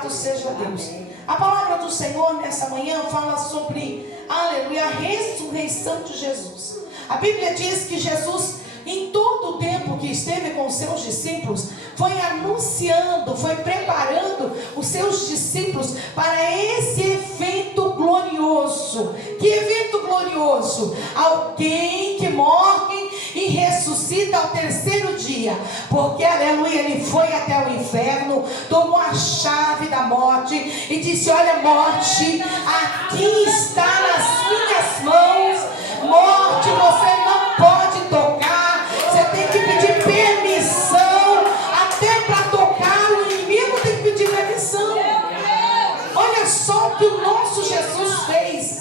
Louvado seja Deus. A palavra do Senhor nessa manhã fala sobre, aleluia, a ressurreição de Jesus. A Bíblia diz que Jesus, em todo o tempo que esteve com os seus discípulos, foi anunciando, foi preparando os seus discípulos para esse evento glorioso. Que evento glorioso? Alguém que morre e ressuscita ao terceiro dia, porque, aleluia, ele foi até o inferno, tomou a chave da morte e disse: olha, morte, aqui está nas minhas mãos. Morte, você não pode tocar, você tem que pedir permissão, até para tocar o inimigo tem que pedir permissão. Olha só o que o nosso Jesus fez.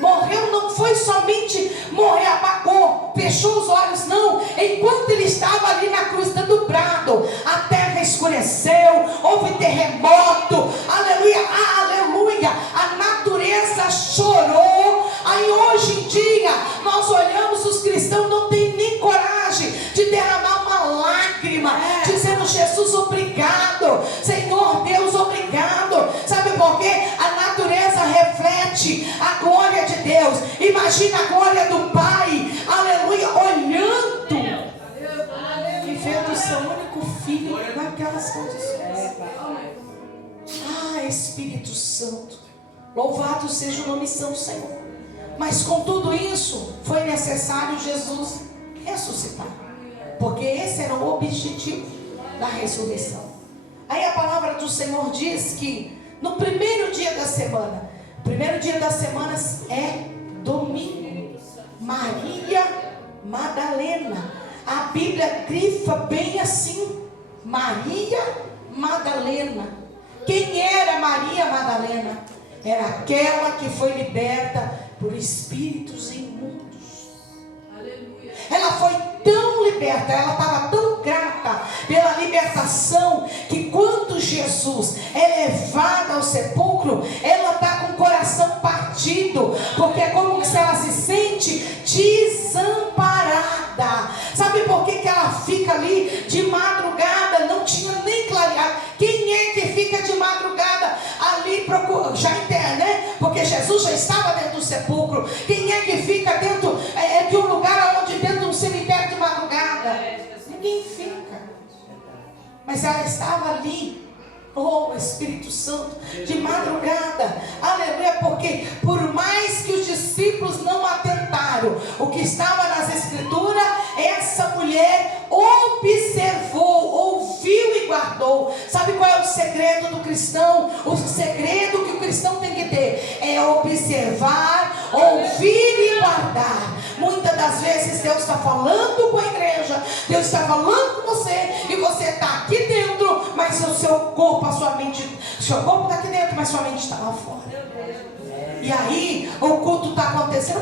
Morreu, não foi somente morrer, apagou, fechou os olhos, não. Enquanto ele estava ali na cruz dando brado, a terra escureceu, houve terremoto, aleluia, aleluia, a natureza chorou. Aí hoje em dia, nós olhamos, os cristãos não têm nem coragem de derramar uma lágrima, dizendo: Jesus, obrigado, Senhor Deus, obrigado. Sabe por quê? A natureza reflete a glória de Deus. Imagina a glória do Pai, aleluia, olhando e vendo o seu único filho naquelas condições. Ah, Espírito Santo, louvado seja o nome do Senhor. Mas com tudo isso, foi necessário Jesus ressuscitar, porque esse era o objetivo da ressurreição. Aí a palavra do Senhor diz que no primeiro dia da semana, primeiro dia das semanas é domingo, Maria Madalena. A Bíblia grifa bem assim: Maria Madalena. Quem era Maria Madalena? Era aquela que foi liberta por espíritos imundos. Aleluia. Ela foi tão liberta, ela estava tão grata pela libertação, que quando Jesus é levado ao sepulcro, ela está com o coração partido, porque é como se ela se sente desamparada. Sabe por que ela fica ali de madrugada? Não tinha nem clareado. Quem é que fica de madrugada ali procurando? Já entende, né? Porque Jesus já estava dentro do sepulcro. Quem é que fica dentro de um lugar onde dentro de um cemitério de madrugada? Ninguém fica. Mas ela estava ali, oh Espírito Santo, de madrugada, aleluia, porque por mais que os discípulos não atentaram o que estava nas escrituras, essa mulher observou, ouviu e guardou. Sabe qual é o segredo do cristão? O segredo que o cristão tem que ter é observar, ouvir e guardar. Muitas das vezes Deus está falando com a igreja, Deus está falando com você, e você está aqui dentro, mas o seu corpo, a sua mente, o seu corpo está aqui dentro, mas sua mente está lá fora. E aí o culto está acontecendo.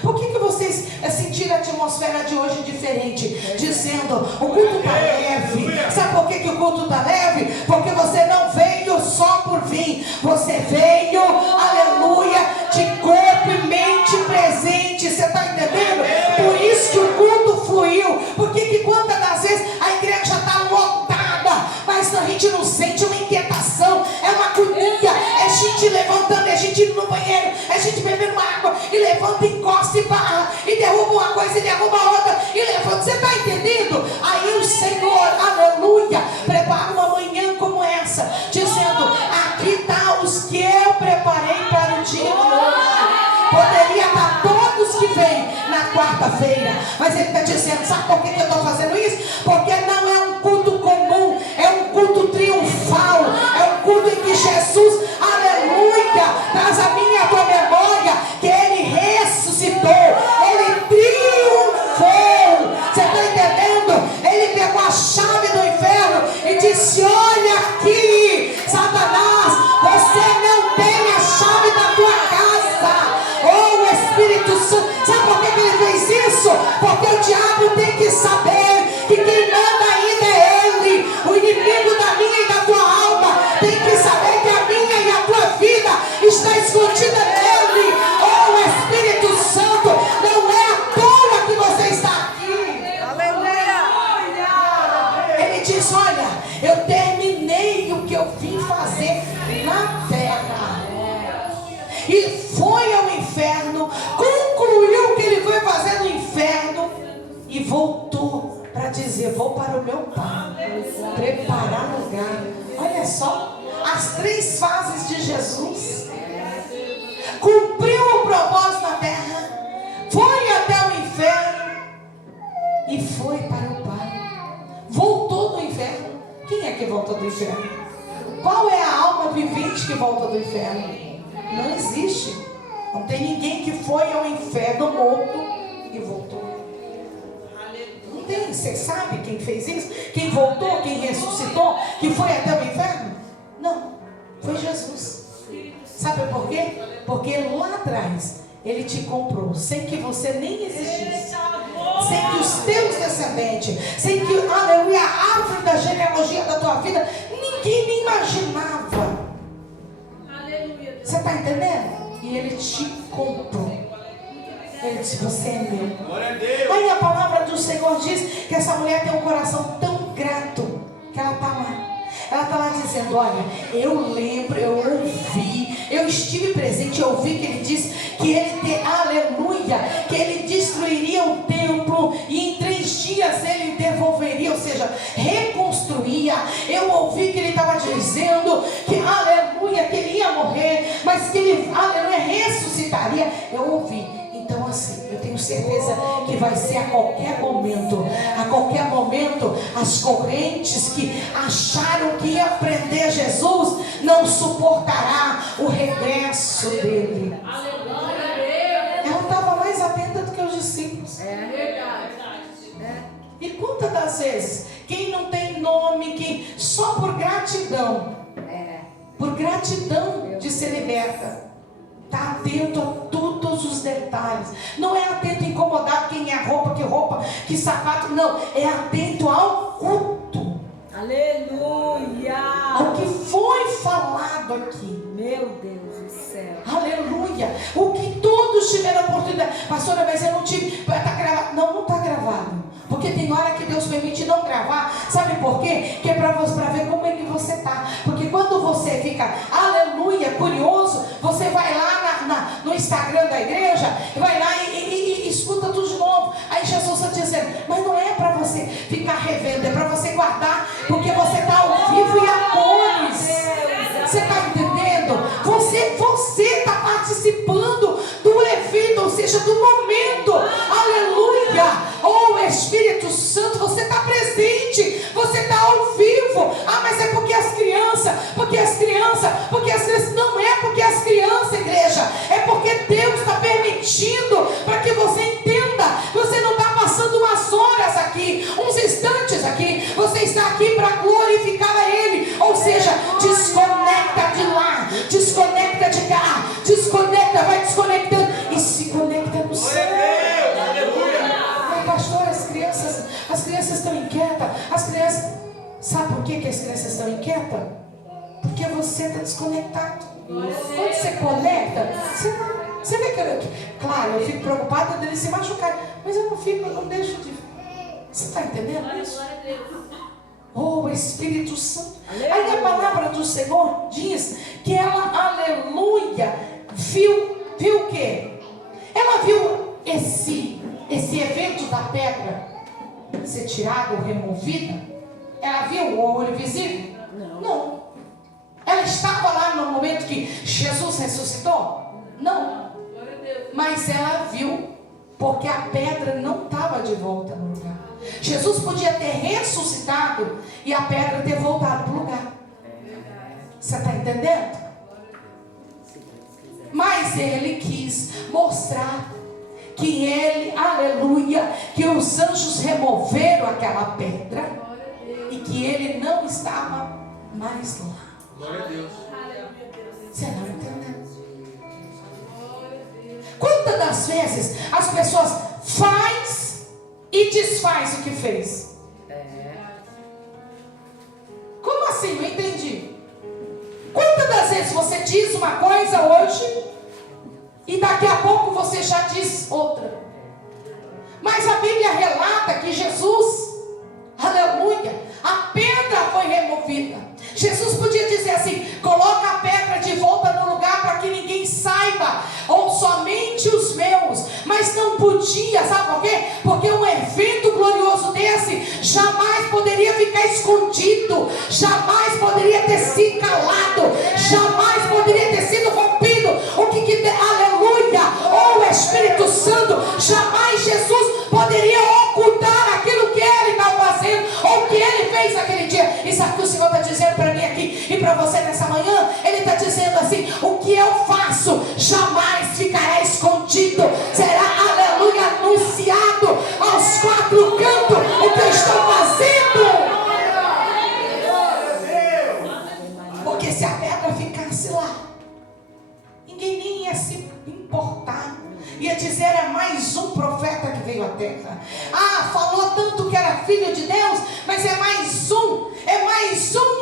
Por que vocês sentiram a atmosfera de hoje diferente? Dizendo: o culto está leve. Sabe por que o culto está leve? Porque você não veio só por vir, você veio, aleluia, de corpo e mente presente. Você está entendendo? Por isso que o culto fluiu. Porque que quantas das vezes a igreja está lotada, mas a gente não sente uma inquietação, é uma agonia, é gente levantando, é gente indo no banheiro, é gente bebendo uma água e levanta, encosta e barra, e derruba uma coisa e derruba outra, e levanta. Você está entendendo? Aí o Senhor, aleluia, prepara uma manhã como essa, dizendo: aqui está os que eu preparei para o dia de hoje. Poderia estar todos que vêm na quarta-feira, mas ele está dizendo: sabe por que eu estou fazendo isso? Porque não é um culto comum, é um culto triunfal, é um culto em que Jesus, aleluia, traz a minha e a tua memória que ele ressuscitou, ele triunfou. Você está entendendo? Ele pegou a chave do inferno e disse: olha aqui, Satanás, você não tem a chave da tua casa. Oh, Espírito Santo, sabe por que ele fez isso? Porque o diabo tem que saber e foi ao inferno, concluiu o que ele foi fazer no inferno e voltou para dizer: vou para o meu Pai preparar lugar. Olha só, as 3 fases de Jesus. Cumpriu o propósito na terra, foi até o inferno e foi para o Pai. Voltou do inferno. Quem é que volta do inferno? Qual é a alma vivente que volta do inferno? Não existe. Não tem ninguém que foi ao inferno morto e voltou. Não tem. Você sabe quem fez isso? Quem voltou, quem ressuscitou, que foi até o inferno? Não, foi Jesus. Sabe por quê? Porque lá atrás Ele te comprou sem que você nem existisse, sem que os teus descendentes, sem que, aleluia, a árvore da genealogia da tua vida, ninguém nem imaginava. Você está entendendo? E Ele te comprou. Ele disse: você é meu. Aí a palavra do Senhor diz que essa mulher tem um coração tão grato que ela está lá. Ela está lá dizendo: olha, eu lembro, eu ouvi, eu estive presente, eu ouvi que ele disse que ele, aleluia, que ele destruiria o templo e em 3 dias ele devolveria, ou seja, reconstruía. Eu ouvi que ele estava dizendo que, aleluia, que ele ia morrer, mas que ele, aleluia, ressuscitaria. Eu ouvi. Então assim, eu tenho certeza que vai ser a qualquer momento, as correntes que acharam que ia prender Jesus, não suportará o regresso dele. Ela estava mais atenta do que os discípulos. É verdade. E quantas das vezes, quem não tem nome, quem só por gratidão de ser liberta, está atento a todos os detalhes. Não é atento a incomodar quem é roupa, que sapato. Não, é atento ao culto. Aleluia. Ao que foi falado aqui. Meu Deus do céu. Aleluia. O que todos tiveram oportunidade. Pastora, mas eu não tive. Está gravado. Não está gravado. Porque tem hora que Deus permite não gravar. Sabe por quê? Que é para ver como é que você está. Porque quando você fica, aleluia, curioso, você vai lá no Instagram da igreja, vai lá e escuta tudo de novo. Aí Jesus está dizendo: mas não é para você ficar revendo, é para você guardar, porque você está ao vivo e a cores. Você está entendendo? Você está participando do evento, ou seja, do momento. Aleluia. Oh, Espírito Santo, você está presente, você está ao vivo. Ah, mas é porque as crianças, não é porque as crianças, igreja, é porque Deus está permitindo para que você entenda. Você não está passando umas horas aqui, uns instantes aqui, você está aqui para glorificar a Ele. Ou seja, desconecta de lá, desconecta de cá, desconecta, vai desconectando e se conecta no céu. Pastor, as crianças estão inquietas. Sabe por que as crianças estão inquietas? Porque você está desconectado. Quando você conecta, você vê que claro, eu fico preocupada dele se machucar, mas eu não deixo de. Você está entendendo isso? Oh, Espírito Santo. Aí a palavra do Senhor diz que ela, aleluia, viu o quê? Ela viu esse evento da pedra ser tirada ou removida. Ela viu o olho visível? Não. Ela estava lá no momento que Jesus ressuscitou? Não. Mas ela viu, porque a pedra não estava de volta no lugar. Jesus podia ter ressuscitado e a pedra ter voltado para o lugar. Você está entendendo? Mas ele quis mostrar que ele, aleluia, que os anjos removeram aquela pedra e que ele não estava mais lá. Glória a Deus. Você não entendeu? Quantas das vezes as pessoas faz e desfaz o que fez? Como assim? Não entendi. Quantas das vezes você diz uma coisa hoje e daqui a pouco você já diz outra? Mas a Bíblia relata que Jesus, aleluia, a pedra foi removida. Jesus podia dizer assim: coloca a pedra de volta no lugar para que ninguém saiba podia, sabe por quê? Porque um evento glorioso desse jamais poderia ficar escondido, jamais poderia ter sido calado, jamais poderia ter sido rompido. Aleluia! Ou o Espírito Santo, jamais Jesus poderia ocultar aquilo que ele está fazendo, ou que ele fez naquele dia. Isso aqui o Senhor está dizendo para mim aqui e para você nessa manhã. Ele está dizendo assim: o que eu faço jamais ficará escondido, será, aleluia, anunciado aos quatro cantos o que eu estou fazendo. Porque se a pedra ficasse lá, ninguém nem ia se importar, ia dizer: é mais um profeta que veio à terra. Falou tanto que era filho de Deus, mas é mais um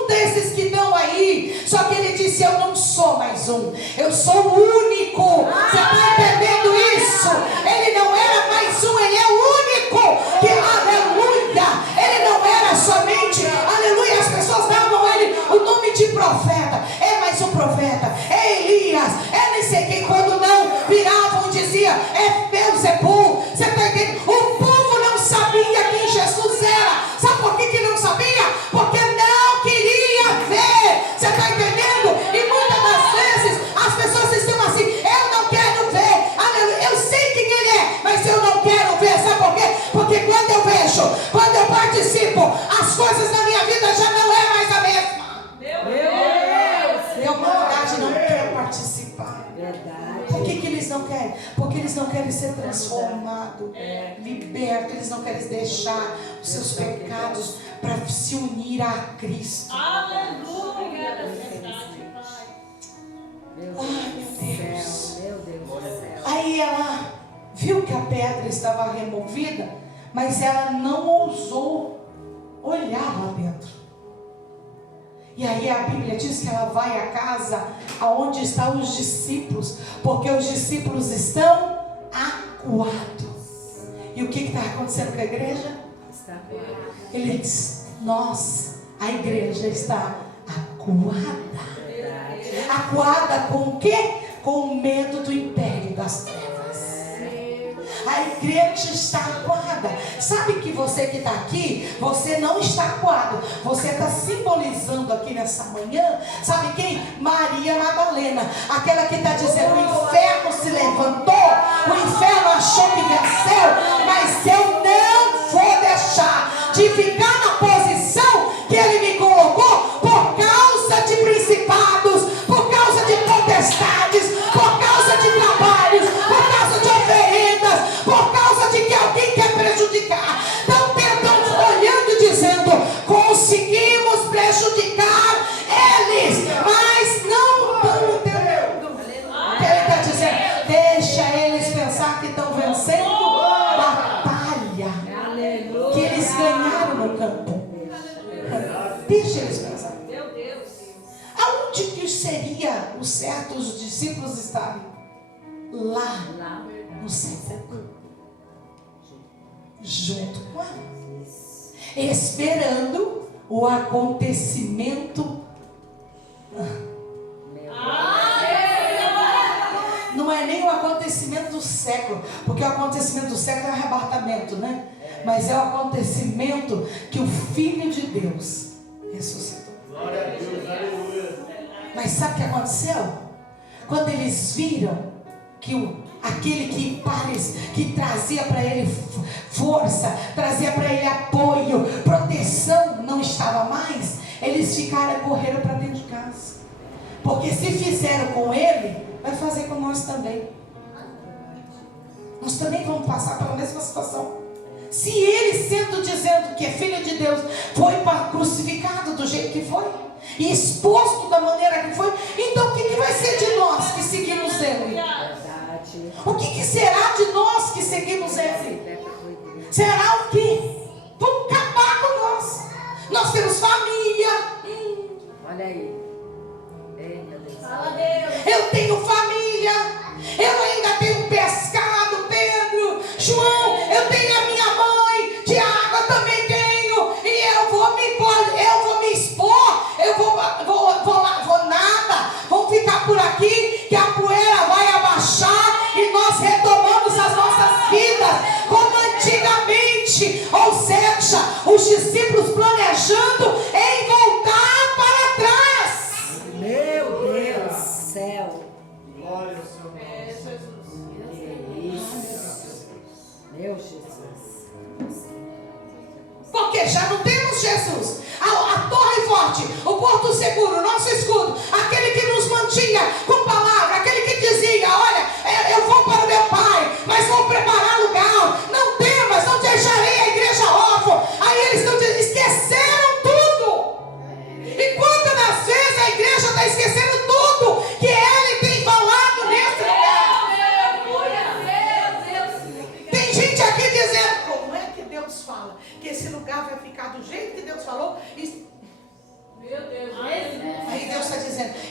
desses que estão aí. Só que ele disse: eu não sou mais um, eu sou o único. Você está entendendo isso? Ele não era mais um, ele é o único. Que, aleluia, ele não era somente, aleluia, as pessoas davam a ele o nome de profeta. É mais um profeta, é Elias, é nem sei quem. Quando não viravam e dizia: é Beelzebul. Você está entendendo? O povo não sabia quem Jesus era. Sabe por que não sabia? Porque não queria ver. Você está entendendo? E muitas das vezes as pessoas estão assim: eu não quero ver, aleluia, eu sei quem ele é, mas eu não quero ver. Sabe por quê? Porque quando eu vejo, quando eu participo, as coisas na minha vida já não é mais a mesma. Eu, na verdade, não quero participar. Por que eles não querem? Porque eles não querem ser transformados, libertos. Eles não querem deixar os seus pecados para se unir a Cristo. Aleluia. Ai, meu Deus. Meu Deus do céu. Aí ela viu que a pedra estava removida, mas ela não ousou olhar lá dentro. E aí a Bíblia diz que ela vai à casa aonde estão os discípulos, porque os discípulos estão acuados. E o que está acontecendo com a igreja? Está acuado. Ele diz: a igreja está acuada. Acuada com o quê? Com o medo do império das trevas. A igreja está acuada. Sabe que você que está aqui, você não está acuado. Você está simbolizando aqui nessa manhã, sabe quem? Maria Madalena. Aquela que está dizendo: o inferno se levantou, o inferno achou que venceu, mas eu não vou deixar de ficar na posição que ele me colocou, por causa de principados, por causa de potestades, por causa de trabalhos, por causa de oferendas, por causa de que alguém quer prejudicar. Estão tentando, olhando e dizendo: conseguimos prejudicar eles, mas não estão entendendo. Ele está dizendo: deixa eles pensar que estão vencendo batalha, que eles ganharam no campo. Deixa eles pensar. Aonde que seria o certo os discípulos estarem? Lá no sepulcro, junto com ela, esperando o acontecimento. Não é nem o acontecimento do século, porque o acontecimento do século é o arrebatamento, né? Mas é o acontecimento que o Filho de Deus ressuscitou. Glória a Deus, aleluia. Mas sabe o que aconteceu? Quando eles viram que aquele que trazia para ele força, trazia para ele apoio, proteção, não estava mais, eles ficaram e correram para dentro de casa. Porque se fizeram com ele, vai fazer com nós também. Nós também vamos passar pela mesma situação. Se ele, sendo dizendo que é filho de Deus, foi crucificado do jeito que foi, e exposto da maneira que foi, então o que vai ser de nós que seguimos ele? O que será de nós que seguimos ele? Será o quê? Vão acabar com nós. Nós temos família. Olha aí. Eita Deus. Eu tenho família. Eu ainda tenho pescado, Pedro, João. Eu tenho a minha mãe, Tiago, eu também tenho. E eu vou me expor. Eu vou nada. Vamos ficar por aqui, que a poeira vai abaixar e nós retomamos as nossas vidas.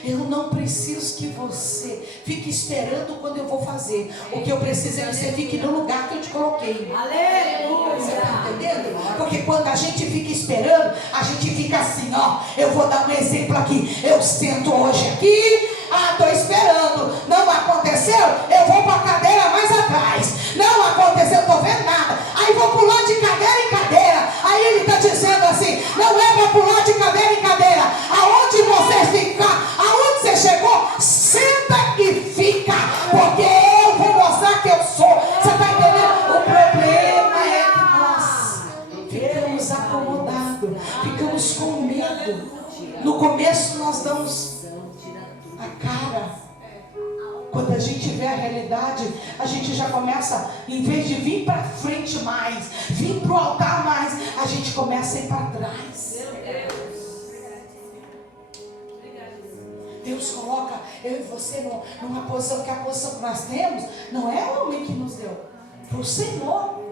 Eu não preciso que você fique esperando quando eu vou fazer. O que eu preciso é que você fique no lugar que eu te coloquei. Aleluia. Você está entendendo? Porque quando a gente fica esperando, a gente fica assim, ó. Eu vou dar um exemplo aqui. Eu sento hoje aqui. Estou esperando. Não aconteceu? Eu vou para a cadeira mais atrás. Não aconteceu, estou vendo nada. Aí vou pulando de cadeira em cadeira. Aí ele está dizendo assim: não é para pular de cadeira em cadeira. Aonde você ficar, aonde você chegou, senta e fica. Porque eu vou mostrar que eu sou. Você está entendendo? O problema é que nós ficamos acomodados, ficamos com medo. No começo nós damos a cara. Quando a gente vê a realidade, a gente já começa, em vez de vir para frente mais, vir para o altar mais, a gente começa a ir para trás. Deus coloca eu e você numa posição, que a posição que nós temos não é o homem que nos deu, foi o Senhor.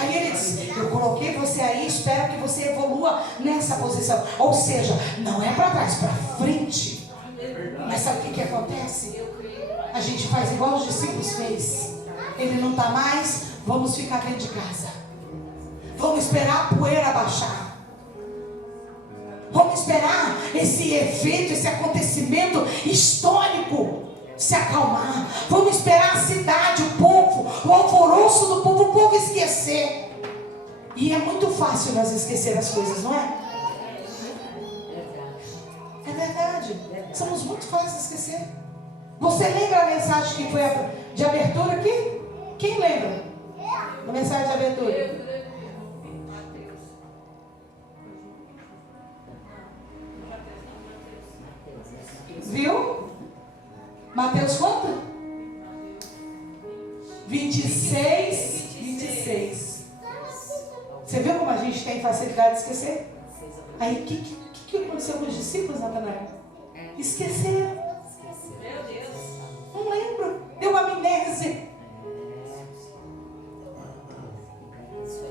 Aí ele diz: eu coloquei você aí, espero que você evolua nessa posição. Ou seja, não é para trás, para frente. Mas sabe o que acontece? A gente faz igual os discípulos fez. Ele não está mais, vamos ficar dentro de casa. Vamos esperar a poeira baixar. Vamos esperar esse evento, esse acontecimento histórico se acalmar. Vamos esperar a cidade, o povo, o alvoroço do povo, o povo esquecer. E é muito fácil nós esquecer as coisas, não é? É verdade. Somos muito fáceis de esquecer. Você lembra a mensagem que foi de abertura aqui? Quem lembra? A mensagem de abertura. Viu? Mateus quanto? 26. Você viu como a gente tem facilidade de esquecer? Aí o que aconteceu com os discípulos, Natanael? Esqueceram. Não lembro. Deu amnésia.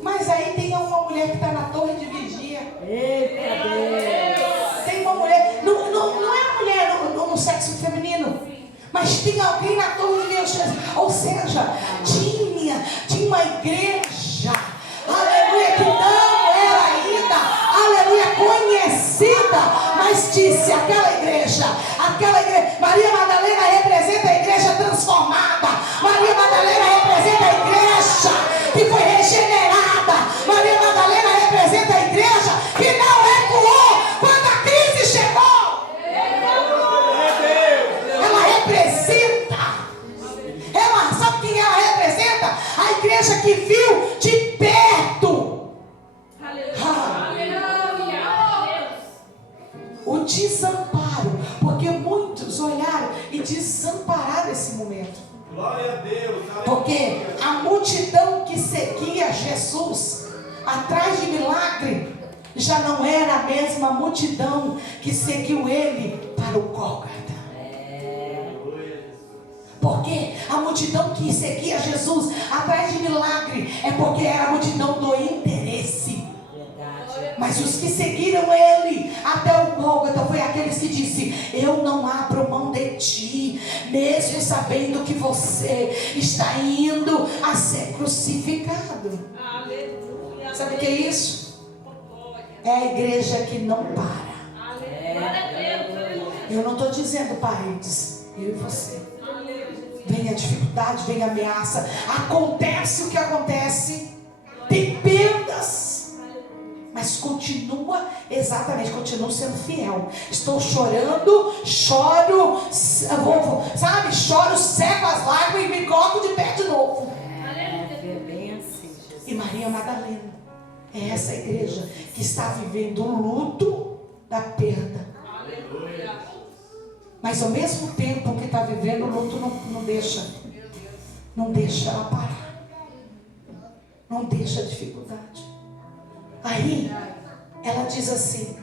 Mas aí tem uma mulher que está na torre de vigia. Eita Deus. Tem uma mulher. Não é a mulher no sexo feminino. Mas tem alguém na torre de vigia. Ou seja, tinha uma igreja. Aleluia, que não era ainda, aleluia, conhecida, mas disse aquela igreja, Maria Madalena representa a igreja transformada, Maria Madalena representa a igreja que foi regenerada, Maria Madalena representa a igreja que não recuou quando a crise chegou. Ela representa, sabe quem ela representa? A igreja que viu de perto o desamparo, porque muitos olharam e desampararam esse momento. Glória a Deus. Porque a multidão que seguia Jesus atrás de milagre já não era a mesma multidão que seguiu ele para o Gólgota. Porque a multidão que seguia Jesus atrás de milagre é porque era a multidão do interesse. Mas os que seguiram ele até o Gólgota foi aqueles que disse: eu não abro mão de ti, mesmo sabendo que você está indo a ser crucificado. Aleluia. Sabe o que é isso? É a igreja que não para. Eu não estou dizendo parentes, eu e você. Vem a dificuldade, vem a ameaça, acontece o que acontece, tem perdas, mas continuo sendo fiel. Estou chorando, choro, seco as lágrimas e me coloco de pé de novo. E Maria Madalena é essa igreja que está vivendo o luto da perda. Mas ao mesmo tempo que está vivendo o luto, não deixa ela parar. Não deixa a dificuldade. Aí ela diz assim: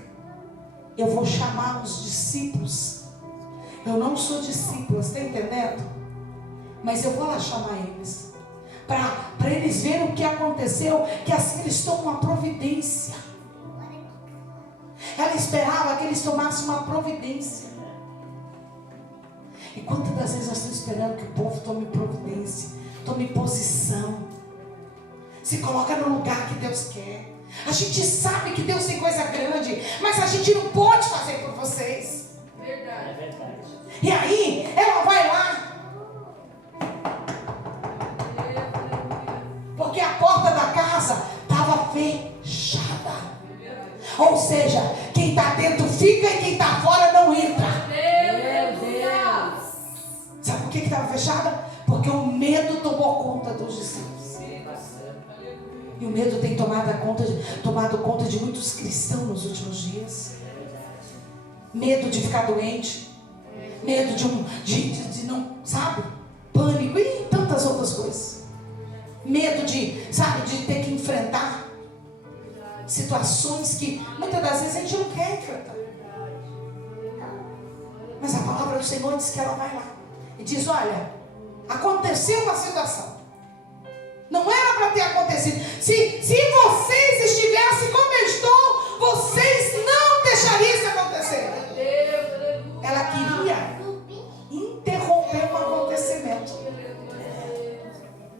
eu vou chamar os discípulos. Eu não sou discípula, está entendendo? Mas eu vou lá chamar eles. Para eles verem o que aconteceu, que assim eles tomam uma providência. Ela esperava que eles tomassem uma providência. E quantas das vezes nós estamos esperando que o povo tome providência, tome posição, se coloca no lugar que Deus quer. A gente sabe que Deus tem coisa grande, mas a gente não pode fazer por vocês. Verdade. É verdade. E aí, ela vai lá, porque a porta da casa estava fechada. Ou seja, quem está dentro fica e quem está fora não entra. Meu Deus. Sabe por que estava fechada? Porque o medo tomou conta dos discípulos. E o medo tem tomado conta de muitos cristãos nos últimos dias. Medo de ficar doente. Medo de não, sabe? Pânico e tantas outras coisas. Medo de ter que enfrentar situações que muitas das vezes a gente não quer enfrentar. Mas a palavra do Senhor diz que ela vai lá e diz: olha, aconteceu uma situação, não era para ter acontecido. Se vocês estivessem como eu estou, vocês não deixariam isso acontecer. Ela queria interromper um acontecimento.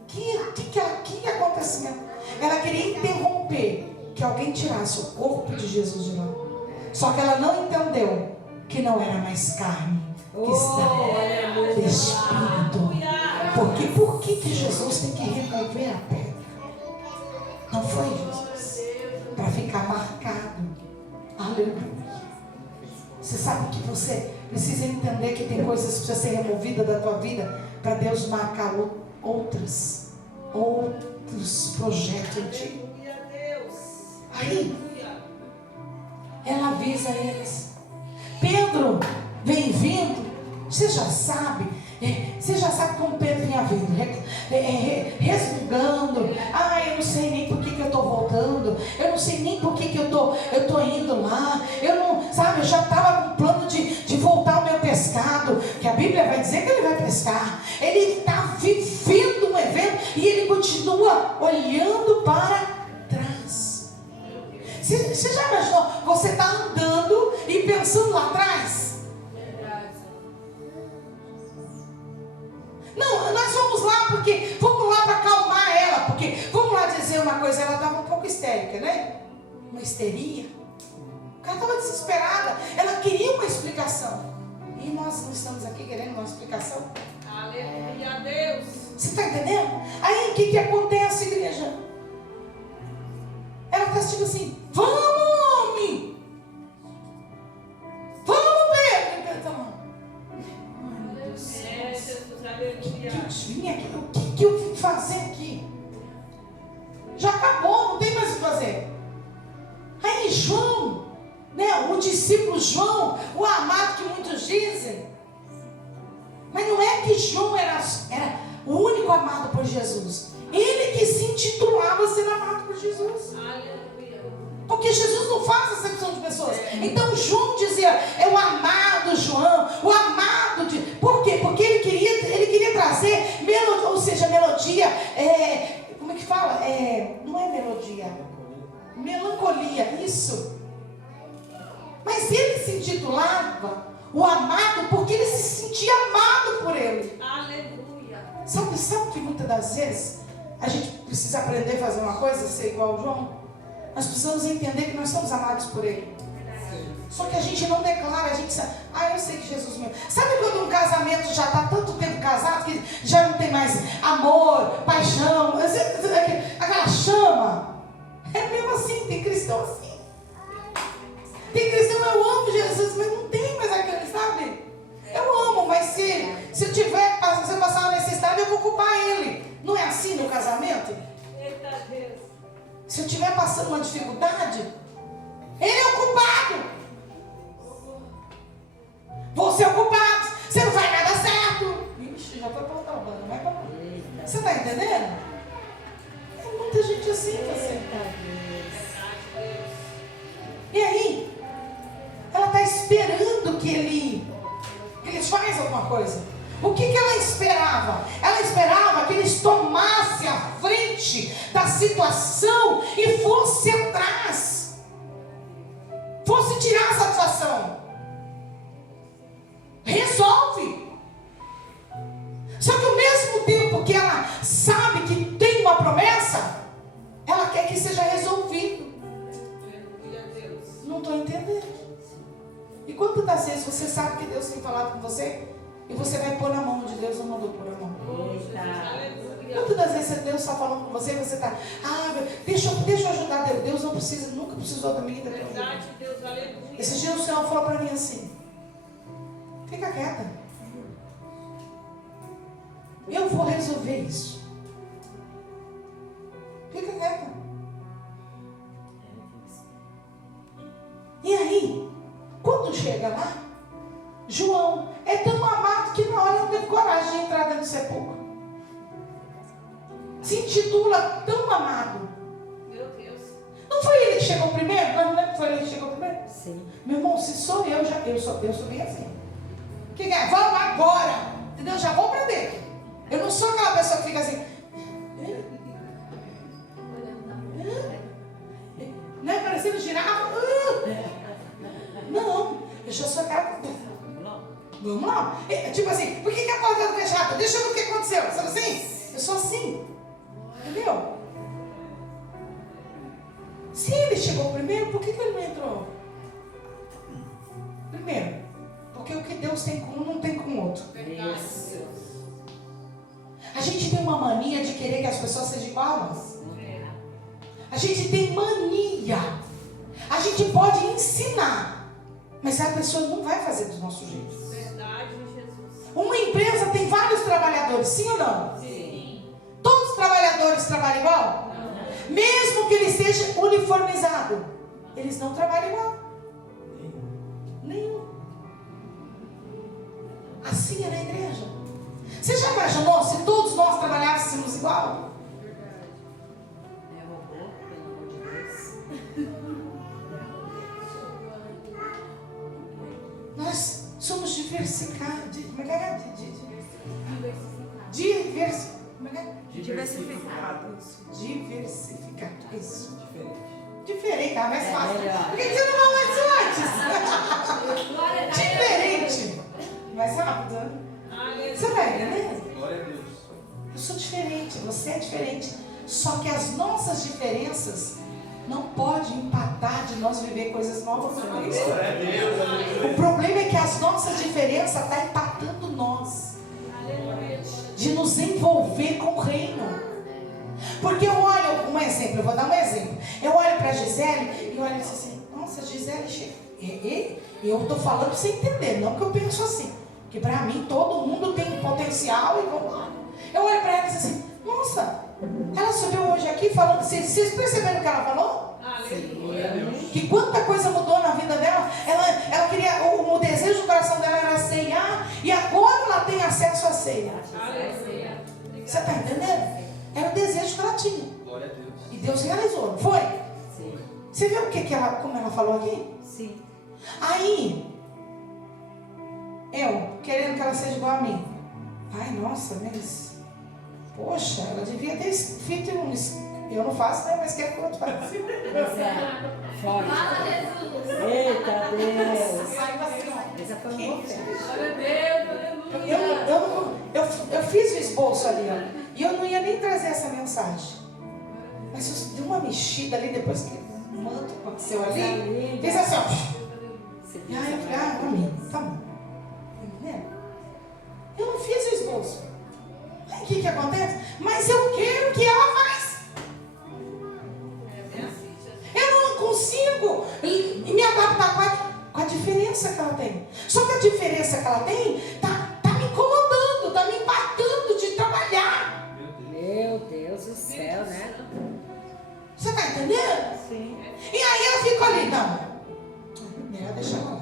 Que acontecimento? Ela queria interromper que alguém tirasse o corpo de Jesus de lá. Só que ela não entendeu que não era mais carne, que estava espírito. Por que Jesus tem que remover a pedra? Não foi, Jesus? Para ficar marcado. Aleluia. Você sabe que você precisa entender que tem coisas que precisam ser removidas da tua vida para Deus marcar outros projetos em ti. Aí, ela avisa eles. Pedro vem vindo. Você já sabe como Pedro vinha vindo, resmungando. Eu não sei nem por que eu estou voltando. Eu não sei nem por que eu tô indo lá. Eu já estava com plano de voltar ao meu pescado. Que a Bíblia vai dizer que ele vai pescar. Ele está vivendo um evento e ele continua olhando para trás. Você já imaginou? Você está andando e pensando lá atrás? Não, nós vamos lá para acalmar ela, porque vamos lá dizer uma coisa, ela estava um pouco histérica, né? Uma histeria. O cara estava desesperada, ela queria uma explicação. E nós não estamos aqui querendo uma explicação. Aleluia a Deus. Você está entendendo? Aí o que acontece, igreja? Ela está tipo assim: vamos, homem! Vamos, Pedro! E Pedro está lá. O que eu vim fazer aqui? Já acabou, não tem mais o que fazer. Aí João, né, o discípulo João, o amado que muitos dizem, mas não é que João era o único amado por Jesus. Ele que se intitulava ser amado por Jesus. Porque Jesus não faz acepção de pessoas. Então João dizia: é o amado João, o amado de... Por quê? Porque ele queria trazer melodia, como é que fala? Não é melodia, melancolia, isso. Mas ele se intitulava o amado porque ele se sentia amado por ele. Aleluia. Sabe que muitas das vezes a gente precisa aprender a fazer uma coisa, ser igual ao João? Nós precisamos entender que nós somos amados por Ele. Só que a gente não declara, a gente sabe: eu sei que Jesus me ama. Sabe quando um casamento já está tanto tempo casado que já não tem mais amor, paixão, aquela chama? É mesmo assim, tem cristão assim. Tem cristão: eu amo Jesus, mas não tem mais aquele, sabe? Eu amo, mas se eu passar uma necessidade, eu vou culpar Ele. Não é assim no casamento? Eita Deus. Se eu estiver passando uma dificuldade, ele é o culpado. Você é o culpado. Você não vai nada certo. Ixi, já foi para outra banda. Vai para lá. Você está entendendo? É muita gente assim, você. E aí, ela está esperando que eles façam alguma coisa. O que ela esperava? Ela esperava que eles tomassem a frente da situação e fosse atrás. Fosse tirar a satisfação. Resolve. Quantas vezes você sabe que Deus tem falado com você e você vai pôr na mão onde Deus não mandou pôr na mão? Quantas das vezes Deus está falando com você e você está, deixa eu ajudar Deus. Deus não precisa, nunca precisou da minha vida. Verdade, Deus, aleluia. Esse dia o Senhor falou para mim assim: fica quieta, eu vou resolver isso. Fica quieta. E aí, quando chega lá, João é tão amado que na hora não teve coragem de entrar dentro do sepulcro. Se intitula tão amado. Meu Deus. Não foi ele que chegou primeiro? Não lembro que foi ele que chegou primeiro? Sim. Meu irmão, se sou eu, eu sou bem assim. O que é? Vamos agora. Entendeu? Já vou para dentro. Eu não sou aquela pessoa que fica assim. Né? Parecendo girafa. Não. Eu já sou aquela. Vamos lá. Tipo assim, por que a porta está fechada? Deixa eu ver o que aconteceu. Sabe assim? Eu sou assim. Entendeu? Se ele chegou primeiro, por que ele não entrou? Primeiro, porque o que Deus tem com um não tem com o outro. Verdade. A gente tem uma mania de querer que as pessoas sejam igual a nós. A gente tem mania. A gente pode ensinar, mas a pessoa não vai fazer do nosso jeito. Verdade, Jesus. Uma empresa tem vários trabalhadores, sim ou não? Sim. Todos os trabalhadores trabalham igual? Não. Mesmo que ele esteja uniformizado, eles não trabalham igual. Nenhum. Assim é na igreja. Você já imaginou se todos nós trabalhássemos igual? É robô, pelo amor de Deus. Nós somos diversificados. Como é que é? Diversificados. Diversificado. Isso. Diferente. Diferente, tá mais fácil. melhor. Por que você não falou isso antes? Glória a Deus. Diferente. Mais rápido, né? Aleluia. Você vai entender? Glória a Deus. Eu sou diferente, você é diferente. Só que as nossas diferenças não podem empatar de nós viver coisas novas com Cristo. Glória a Deus. Aleluia. O problema é que as nossas diferenças estão empatando nós de nos envolver com o reino. Porque eu olho, um exemplo, eu vou dar um exemplo. Eu olho para a Gisele e olho assim, nossa, Gisele, eu estou falando para você entender, não que eu penso assim. Porque para mim todo mundo tem potencial e vamos lá. Eu olho para ela e digo assim, nossa, ela subiu hoje aqui falando, vocês perceberam o que ela falou? Glória a Deus. Que quanta coisa mudou na vida dela. Ela queria, o desejo do coração dela era ceiar, e agora ela tem acesso à ceia. Aleluia. Você está entendendo? Era o desejo que ela tinha. Glória a Deus. E Deus realizou, não foi? Sim. Você viu como ela falou aqui? Sim. Aí, eu, querendo que ela seja igual a mim. Ai, nossa, mas... Poxa, ela devia ter feito uns... Eu não faço, né? Mas quero que o outro faça. Pois é. Forte. Fala, Jesus. Eita Deus. Saiba assim, ó. Essa foi uma oferta. Glória a Deus. Eu fiz o esboço ali, ó, e eu não ia nem trazer essa mensagem. Mas eu dei uma mexida ali depois que o manto aconteceu ali. Fez assim, ó. E aí eu falei, pra mim, tá bom. Entendeu? Eu não fiz o esboço. Aí o que acontece? Mas eu quero que ela faz. Eu não consigo me adaptar com a diferença que ela tem. Só que a diferença que ela tem tá me incomodando, tá me impactando de trabalhar. Meu Deus do céu, né? Você tá entendendo? Sim. E aí eu fico ali, não. Melhor deixar ela lá.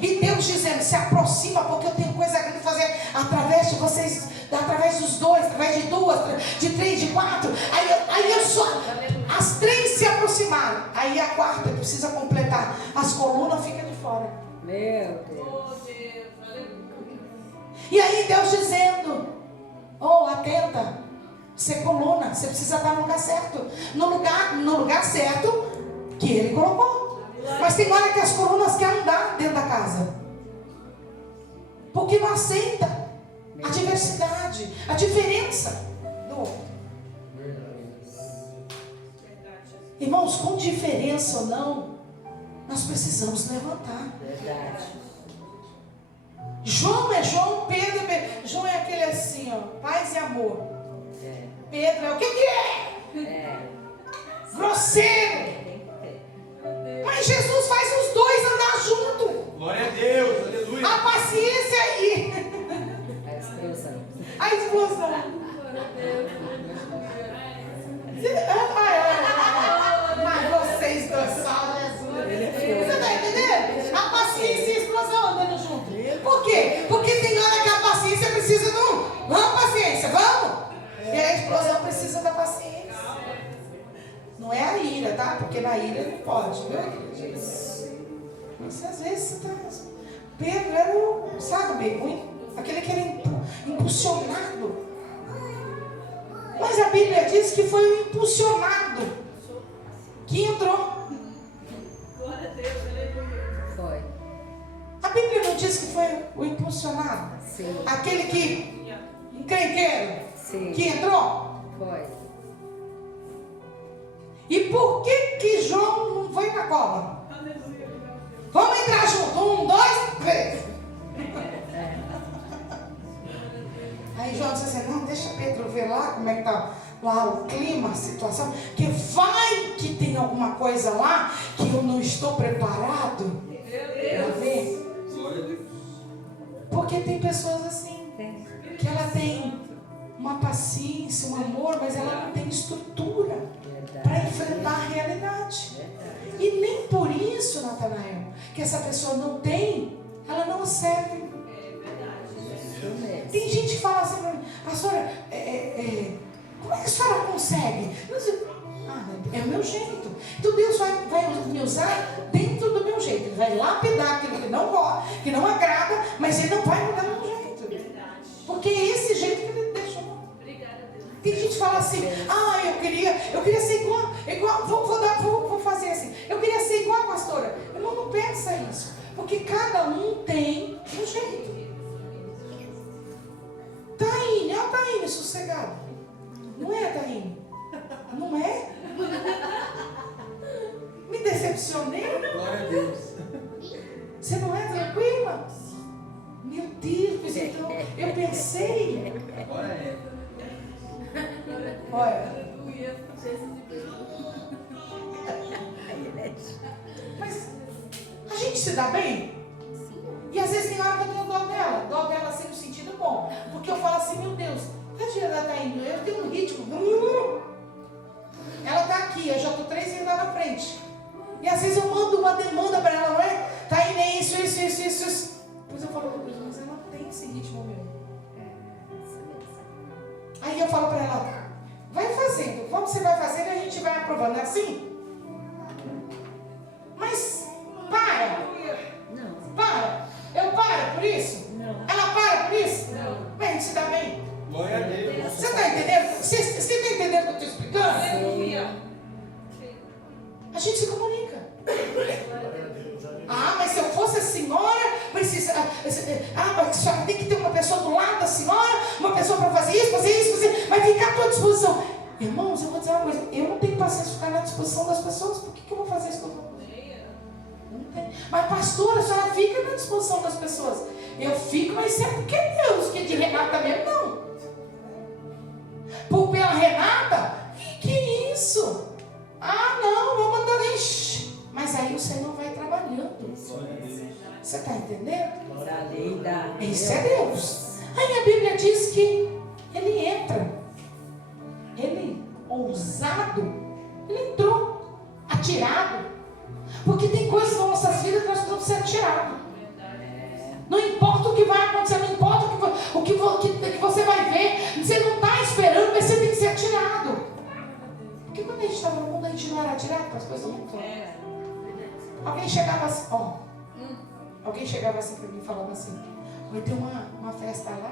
E Deus dizendo, se aproxima, porque eu tenho coisa grande para fazer através de vocês, através dos dois, através de duas, de três, de quatro. Aí eu só. As três se aproximaram. Aí a quarta precisa completar. As colunas ficam de fora. Meu Deus. Oh, Deus. Aleluia. E aí Deus dizendo, oh, atenta, você é coluna, você precisa estar no lugar certo. No lugar certo que Ele colocou. Mas tem hora que as colunas querem andar dentro da casa. Porque não aceita a diversidade, a diferença do outro. Irmãos, com diferença ou não, Nós precisamos levantar. Verdade. João é João, Pedro é Pedro. João é aquele assim, ó, paz e amor. É. Pedro é o que é? É. Grosseiro. Mas Jesus faz os dois andar junto. Glória a Deus, aleluia. A paciência aí. A explosão. A explosão. Mas vocês dois são Jesus. Você está entendendo? A paciência e a explosão andando junto. Por quê? Porque tem hora que a paciência precisa de um. Vamos, paciência, vamos. E a explosão precisa da paciência. Não é a ira, tá? Porque na ira não pode, viu? Mas às vezes você está. Pedro era o, sabe, aquele que era impulsionado. Mas a Bíblia diz que foi o impulsionado que entrou. Glória a Deus, aleluia. Foi. A Bíblia não diz que foi o impulsionado? Sim. Aquele que, encrenqueiro, Sim. que entrou? Foi. E por que João não foi na cova? Aleluia. Vamos entrar junto. 1, 2, 3. Aí João disse assim, não, deixa Pedro ver lá como é que está lá o clima, a situação. Que vai que tem alguma coisa lá que eu não estou preparado para ver. Glória a Deus. Porque tem pessoas assim, Tem. que ela tem uma paciência, um amor, mas ela não tem estrutura para enfrentar a realidade. E nem por isso, Natanael, que essa pessoa não tem, ela não serve. Isso mesmo. Tem gente que fala assim para mim, pastora, como é que a senhora consegue? Eu digo, é o meu jeito. Então Deus vai me usar dentro do meu jeito. Ele vai lapidar aquilo que não agrada, mas Ele não vai mudar o meu jeito. Porque é esse jeito que Ele deixou. Tem gente que fala assim, eu queria ser igual, vou fazer assim. Eu queria ser igual a pastora. Irmão, não pensa isso. Porque cada um tem um jeito. Taíne, olha a Taíne sossegada. Não é, Taíne? Não é? Me decepcionei? Glória a Deus. Você não é tranquila? Meu Deus, então eu pensei. Agora é. Olha, Aleluia. mas a gente se dá bem? E às vezes tem hora que eu tenho dó dela assim no sentido bom. Porque eu falo assim, meu Deus, tadinha da Taíne, eu tenho um ritmo. Ela está aqui, eu já estou 3 indo lá na frente. E às vezes eu mando uma demanda para ela, não é? Taíne, é isso. Depois eu falo, meu Deus, mas ela não tem esse ritmo meu. Aí eu falo para ela, vai fazendo, como você vai fazendo, a gente vai aprovando, é assim? Mas, para, eu paro por isso? Não. Ela para por isso? Não. Bem, se dá bem. Glória a Deus. Você está entendendo? Você está entendendo o que eu estou explicando? Aleluia. A gente se comunica. Mas se eu fosse a senhora, precisa. Mas a senhora tem que ter uma pessoa do lado da senhora, uma pessoa para fazer isso, vai ficar à tua disposição. Irmãos, eu vou dizer uma coisa, eu não tenho paciência de ficar na disposição das pessoas, por que eu vou fazer isso com você? Não tem. Mas pastora, a senhora fica na disposição das pessoas. Eu fico, mas isso é porque Deus, que de Renata mesmo, não. Pela Renata? Que isso? Não, vou mandar nem. Mas aí o Senhor vai trabalhando. Você está entendendo? Isso é Deus. Aí a Bíblia diz que ele entra. Ele, ousado, ele entrou, atirado. Porque tem coisas nas nossas vidas que nós precisamos ser atirados. Não importa o que vai acontecer, não importa o que você vai ver, você não está esperando, mas você tem que ser atirado. Porque quando a gente estava no mundo, a gente não era atirado para as coisas não foram. Alguém chegava assim, alguém chegava assim para mim e falava assim, vai ter uma festa lá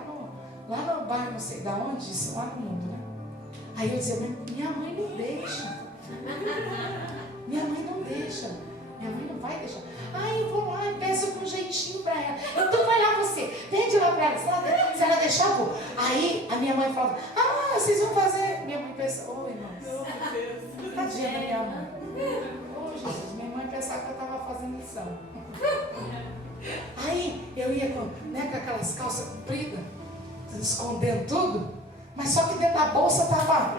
no bairro, não sei da onde, isso lá no mundo, né? Aí eu dizia, minha mãe não deixa. Minha mãe não deixa. Minha mãe não vai deixar. Eu vou lá e peço com um jeitinho para ela. Então vai lá você, pede lá para ela. Se ela deixar, eu vou. Aí a minha mãe falava, vocês vão fazer. Minha mãe pensa, irmãos. Tadinha da minha mãe. Jesus, minha mãe pensa pensar que eu estava fazendo lição. Aí eu ia com aquelas calças compridas, escondendo tudo, mas só que dentro da bolsa estava,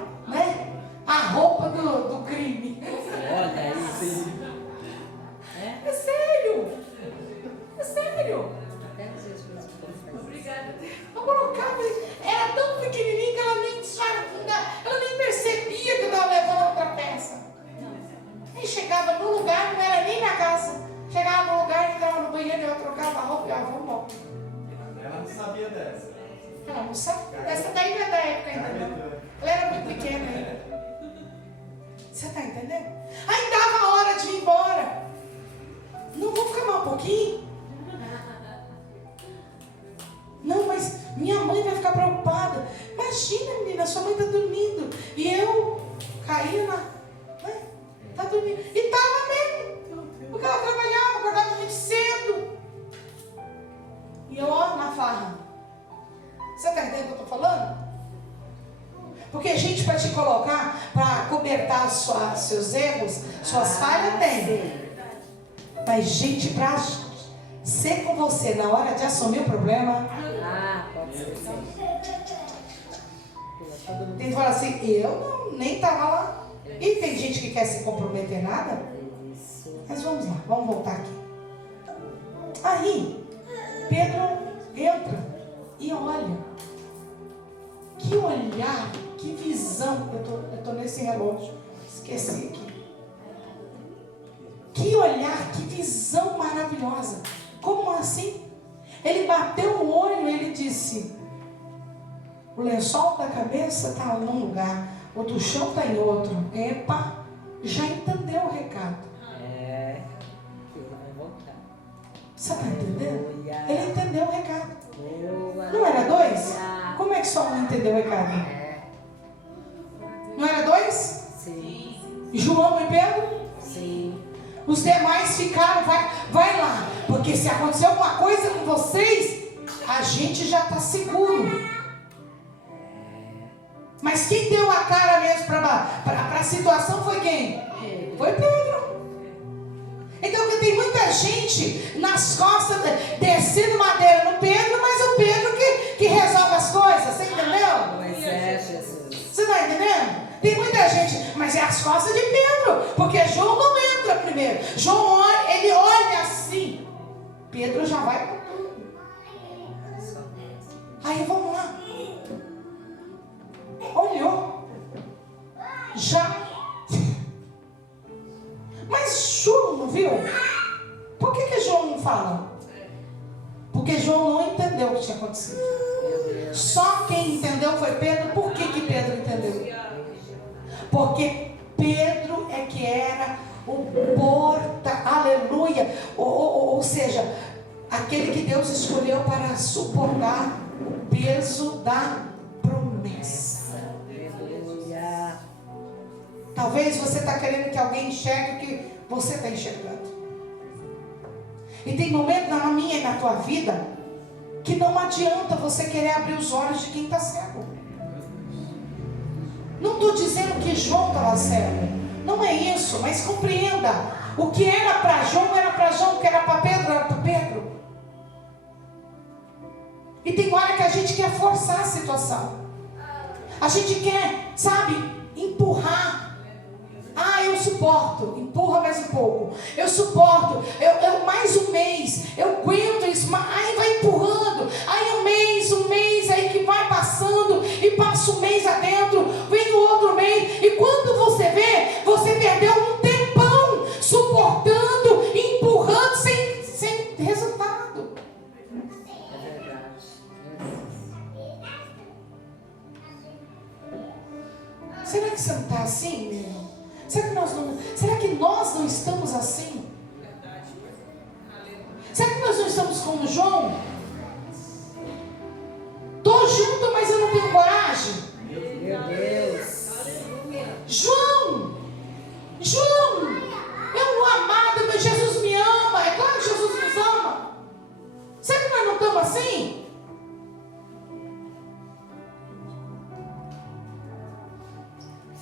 a roupa do crime. Olha isso. É sério. É sério. Até Jesus faz. Obrigada, Deus. Eu colocava, era tão pequenininha que ela nem percebia que eu estava levando outra peça. Aí chegava no lugar, não era nem na casa. Chegava no lugar, entrava no banheiro, eu trocava a roupa e vamos embora. Ela não sabia dessa. Ela não sabia. Essa daí não é da época ainda não. Ela era muito pequena ainda. Você está entendendo? Aí dava a hora de ir embora. Não, vou ficar mais um pouquinho? Não, mas minha mãe vai ficar preocupada. Imagina, menina, sua mãe está dormindo. E eu caí tá dormindo. E estava mesmo. Porque ela trabalhava, acordava muito cedo. E eu, na farra. Você está entendendo o que eu estou falando? Porque a gente, para te colocar, para cobertar seus erros, suas falhas, tem. Mas gente, para ser com você na hora de assumir o problema, Pode ser. tem que falar assim, eu nem estava lá. E tem gente que quer se comprometer nada. Mas vamos lá, vamos voltar aqui. Aí, Pedro entra e olha. Que olhar, que visão. Eu estou nesse relógio, esqueci aqui. Que olhar, que visão maravilhosa. Como assim? Ele bateu o olho e ele disse: o lençol da cabeça está num lugar, o do chão está em outro. Epa, já entendeu o recado. Ele vai voltar. Você está entendendo? Ele entendeu o recado. Boa. Não era 2? Como é que só um entendeu o recado? Não era 2? Sim. João e Pedro? Sim. Os demais ficaram, vai lá. Porque se acontecer alguma coisa com vocês, a gente já está seguro. Mas quem deu a cara mesmo para a situação foi quem? Foi Pedro. Então tem muita gente nas costas descendo madeira no Pedro, mas o Pedro que resolve as coisas. Você entendeu? Pois é, Jesus. Você está entendendo? Tem muita gente, mas é as costas de Pedro, porque João não entra primeiro. João olha, ele olha assim. Pedro já vai para tudo. Aí vamos lá. Olhou. Já. Mas João não viu? Por que João não fala? Porque João não entendeu o que tinha acontecido. Só quem entendeu foi Pedro. Por que Pedro entendeu? Porque Pedro é que era o porta, aleluia, ou seja, aquele que Deus escolheu para suportar o peso da promessa. Aleluia. Talvez você está querendo que alguém enxergue o que você está enxergando. E tem momentos na minha e na tua vida que não adianta você querer abrir os olhos de quem está cego. Não estou dizendo que João estava cego. Não é isso, mas compreenda. O que era para João era para João, o que era para Pedro era para Pedro. E tem hora que a gente quer forçar a situação. A gente quer, sabe, empurrar. Eu suporto, empurra mais um pouco. Eu suporto, eu mais um mês, eu aguento isso, aí vai empurrando. Aí um mês, aí que vai passando, e passa um mês adentro, vem o outro mês, e quando você vê, você perdeu um tempão suportando, empurrando, sem resultado. É verdade. Será que você não está assim, meu irmão? Será que nós não estamos assim? Será que nós não estamos como João? Estou junto, mas eu não tenho coragem. Meu Deus. João, eu amado, meu Jesus me ama. É claro que Jesus nos ama. Será que nós não estamos assim?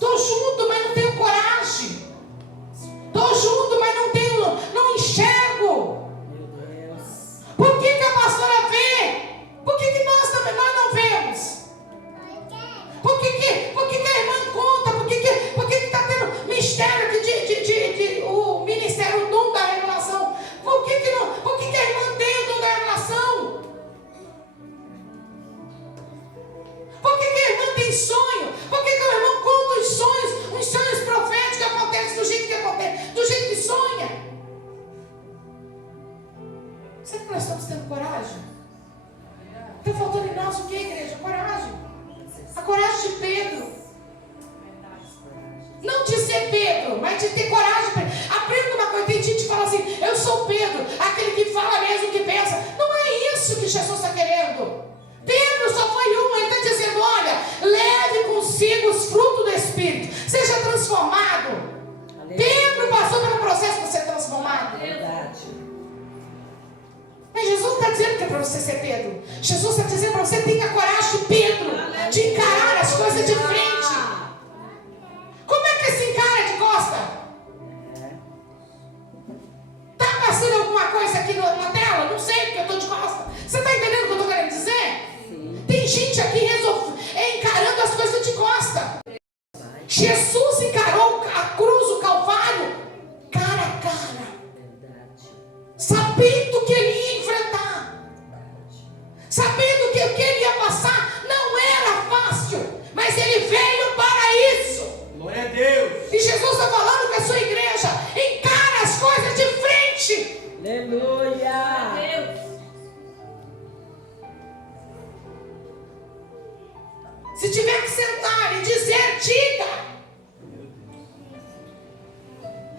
Estou junto, mas não tenho coragem. Estou junto, mas não tenho tem sonho. Por que o irmão conta os sonhos proféticos que acontecem do jeito que acontece, do jeito que sonha? Será que nós estamos tendo coragem? Está faltando em nós o que, igreja? Coragem. A coragem de Pedro. Não de ser Pedro, mas de ter coragem. Aprenda uma coisa. Tem gente que fala assim: eu sou Pedro, aquele que fala mesmo o que pensa. Não é isso que Jesus está querendo. Pedro só foi um. Ele está dizendo: olha, leve consigo os frutos do Espírito, seja transformado. Aleluia. Pedro passou pelo processo de ser transformado. Verdade. Mas Jesus não está dizendo que é para você ser Pedro. Jesus está dizendo para você: tenha coragem de Pedro, de encarar as coisas de frente. Como é que se encara de costa? Está passando alguma coisa aqui na tela? Não sei, porque eu estou de costa. Você está entendendo o que eu estou querendo dizer? Sim. Tem gente aqui encarando as coisas de costa. Jesus encarou a cruz, o Calvário, cara a cara. Sabendo que ele ia enfrentar. Sabendo que o que ele ia passar não era fácil. Mas ele veio para isso. Glória a Deus. E Jesus está falando com a sua igreja: encara as coisas de frente. Aleluia. Deus. Se tiver que sentar e dizer, diga.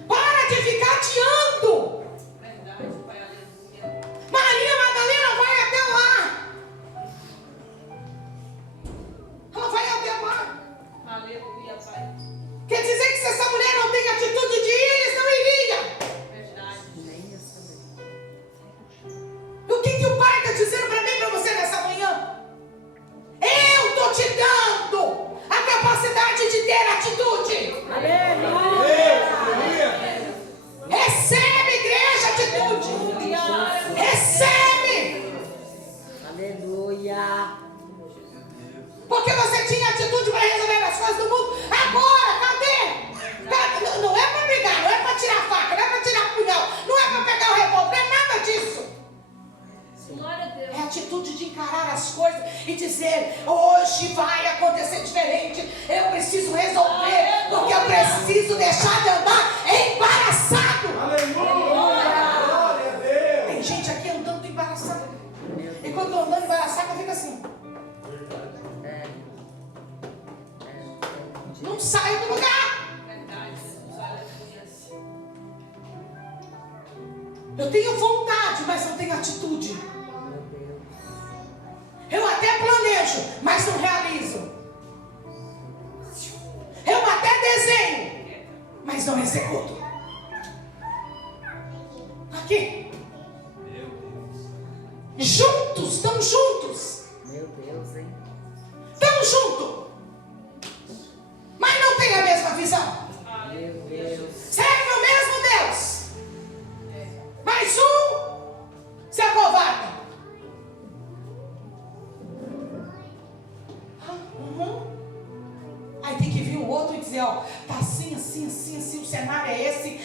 Para de ficar adiando. Verdade, Pai, aleluia. Maria Madalena vai até lá. Ela vai até lá. Aleluia, Pai. Quer dizer que se essa mulher não tem atitude de ir, eles não iriam. Verdade. Nem eu sabia. O que o Pai está dizendo para mim e para você nessa manhã? Eu estou te dando a capacidade de ter atitude. Aleluia. Recebe, igreja, atitude. Recebe. Aleluia. Porque você tinha atitude para resolver as coisas do mundo. Agora, cadê? Não é para brigar, não é para tirar faca, não é para tirar punhal, não é para pegar o revólver, não é nada disso. Glória a Deus. É a atitude de encarar as coisas e dizer: hoje vai acontecer diferente. Eu preciso resolver, porque eu preciso deixar de andar embaraçado. Aleluia. Glória a Deus. Tem gente aqui andando embaraçada. E quando eu tô andando embaraçada, eu fico assim: não saio do lugar. Verdade, Jesus. Aleluia. Eu tenho vontade, mas não tenho atitude. Eu até planejo, mas não realizo. Eu até desenho, mas não executo. Aqui. Juntos, estão juntos. Meu Deus, hein? Estão juntos. Mas não tem a mesma visão. Meu Deus. Serve o mesmo Deus. Mas um se acovarda. Aí tem que vir o outro e dizer: ó, tá assim, assim, assim, assim, o cenário é esse,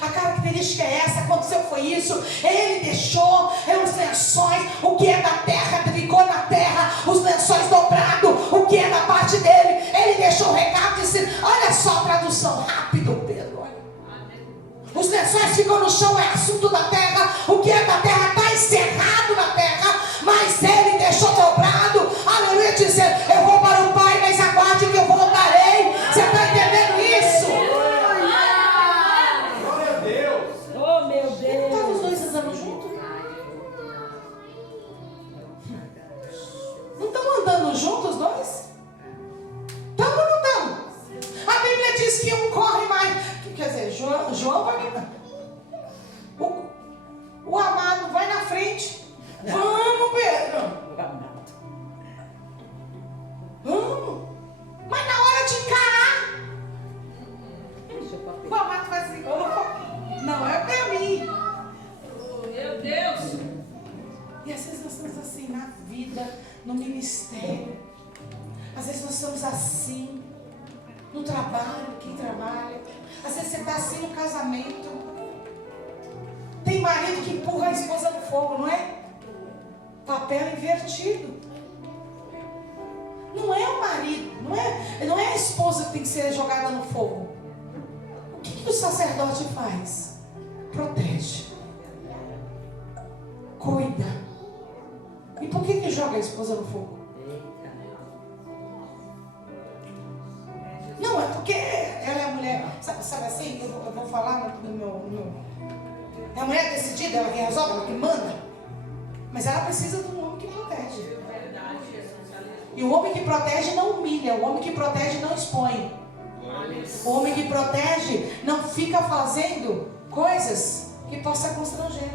a característica é essa, aconteceu foi isso, ele deixou os lençóis, o que é da terra ficou na terra, os lençóis dobrados, o que é da parte dele, ele deixou o recado e disse: olha só a tradução, rápido, Pedro, olha. Os lençóis ficam no chão, é assunto da terra, o que é da terra está encerrado na terra, mas ele deixou dobrado, aleluia, dizendo: eu vou para o Pai, mas aguarde que eu voltarei. Você está entendendo isso? Glória a Deus. Oh, meu Não estavam os Deus. dois andando juntos? Não estão andando juntos os dois? Estão ou não estão? A Bíblia diz que um corre mais. Quer dizer, João vai na... O amado vai na frente. Vamos, Pedro. Vamos. Mas na hora de encarar, o amado vai assim: oh, não é para mim. Meu Deus. E às vezes nós estamos assim na vida, no ministério. Às vezes nós estamos assim no trabalho, quem trabalha. Às vezes você está assim no casamento. Tem marido que empurra a esposa no fogo, não é? Papel invertido. Não é o marido Não é a esposa que tem que ser jogada no fogo. O que o sacerdote faz? Protege. Cuida. E por que joga a esposa no fogo? Não, é porque ela é a mulher. Sabe assim? Eu vou falar no meu. É a mulher decidida, ela que resolve, ela que manda. Mas ela precisa de um homem que protege. E o homem que protege não humilha. O homem que protege não expõe. O homem que protege não fica fazendo coisas que possa constranger.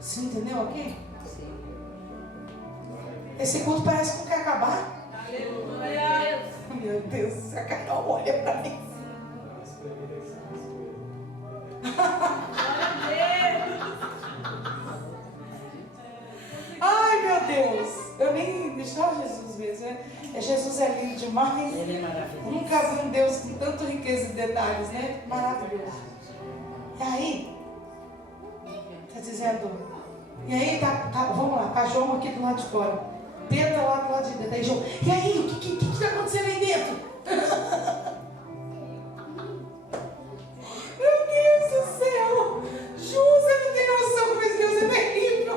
Você entendeu aqui? Esse culto parece que não quer acabar. Meu Deus, a Carol olha pra mim. Ai, meu Deus. Eu nem... Deixa Jesus mesmo, né? Jesus é lindo demais. Ele é maravilhoso. Nunca vi um Deus com tanta riqueza de detalhes, né? Maravilhoso. E aí, tá dizendo... E aí, vamos lá, tá João aqui do lado de fora. Pedro lá do lado de dentro. Aí João, e aí, o que tá acontecendo aí dentro? Meu Deus do céu! Ju, você não tem noção como esse Deus é terrível.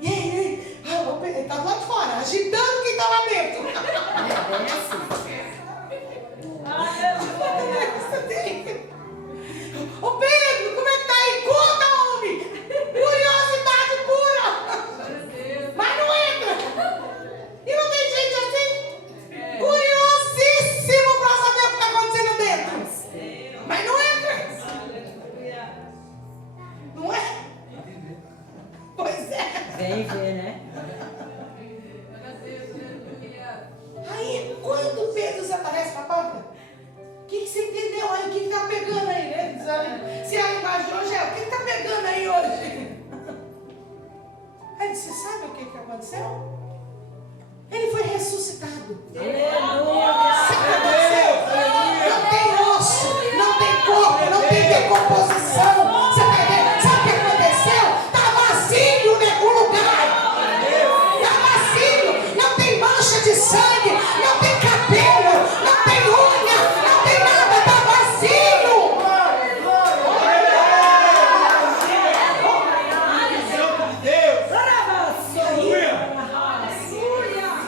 E aí, ele tá do lado de fora, agitando quem tá lá dentro. É assim. Ô Pedro, como é que tá aí? Conta, homem! Curiosidade pura! Mas não entra! E não tem gente assim? Curiosíssimo pra saber o que tá acontecendo dentro! Mas não entra! Não é? Pois é! Vem ver, né? Aí, quando Pedro desaparece na porta, o que você entendeu aí? O que tá pegando aí, né? Se a linguagem de hoje é, o que tá pegando aí hoje? Aí você sabe o que aconteceu? Ele foi ressuscitado. Sabe o que aconteceu? Não tem osso, não tem corpo, não tem decomposição. Você tá entendendo? Sabe o que aconteceu? Tá vazio o lugar. Tá vazio, não tem mancha de sangue, não tem cabelo, não tem unha, não tem nada, tá vazio.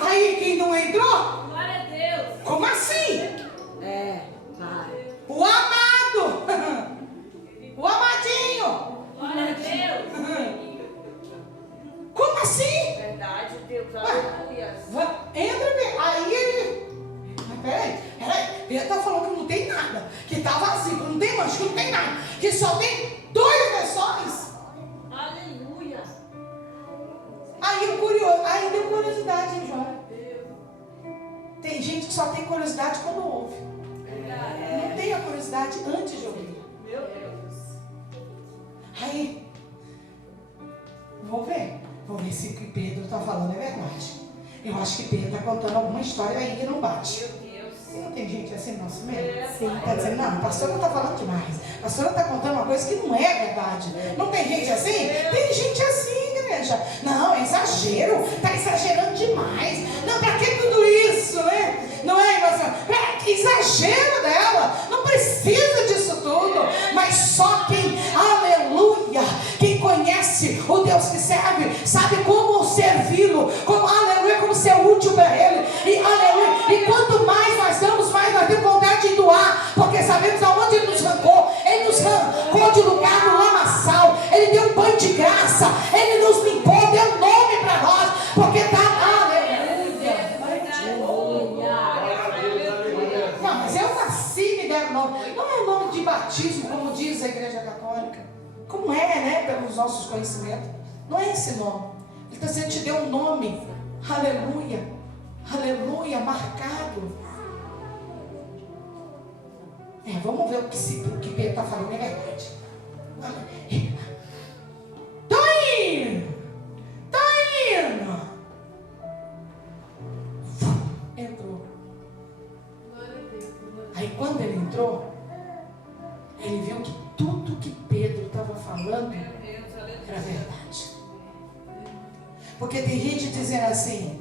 Aí quem não entrou? Glória a Deus. Como assim? É, vai. O amado, o amadinho. Glória a Deus. Como assim? Verdade, Deus. Aleluia. Entra, aí ele... Mas peraí, ele tá falando que não tem nada, que tá vazio, que não tem mancha, que não tem nada, que só tem 2 versões. Aleluia. Aí deu curiosidade, hein, João? Tem gente que só tem curiosidade quando ouve. Não tem a curiosidade antes de ouvir. Meu Deus. Aí, vamos ver se o que Pedro está falando é verdade. Eu acho que Pedro está contando alguma história aí que não bate. Meu Deus. Não tem gente assim no nosso meio? Sim. Está dizendo, não, a pastora está falando demais. A pastora está contando uma coisa que não é verdade. Não tem gente assim? Tem gente assim, igreja. Não, é exagero. Está exagerando demais. Não, para que tudo isso, né? Não é, irmã? Exagero dela. Não precisa disso tudo. Mas só quem, aleluia, quem conhece o Deus que serve, sabe como servi-lo, como, aleluia, como ser útil para Ele. E, aleluia, e quanto mais nós damos, mais nós temos vontade de doar, porque sabemos aonde Ele nos arrancou. Ele nos arrancou de lugar no lamaçal. Ele deu um banho de graça. Ele nos limpou, deu nome para nós, porque está, aleluia. Não, mas eu nasci, me deram nome. Não é nome de batismo, como diz a Igreja Católica. Como é, né, pelos nossos conhecimentos. Não é esse nome. Ele está dizendo, te deu um nome. Aleluia. Aleluia, marcado. Vamos ver o que Pedro está falando é verdade. Tô indo. Entrou. Aí quando ele entrou, ele viu que tudo que Pedro estava falando era verdade. Porque tem gente dizendo assim,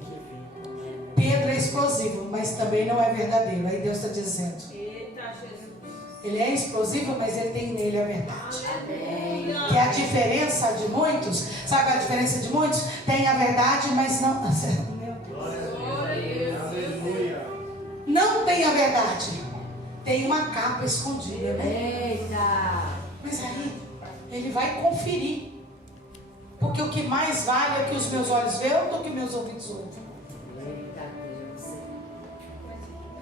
Pedro é explosivo, mas também não é verdadeiro. Aí Deus está dizendo, Eita, Jesus. ele é explosivo, mas ele tem nele a verdade. Que é a diferença de muitos. Sabe qual é a diferença de muitos? Tem a verdade, mas não... Aleluia. Não tem a verdade. Tem uma capa escondida, né? Eita. Mas aí, ele vai conferir. Porque o que mais vale é que os meus olhos veem do que meus ouvidos ouvem.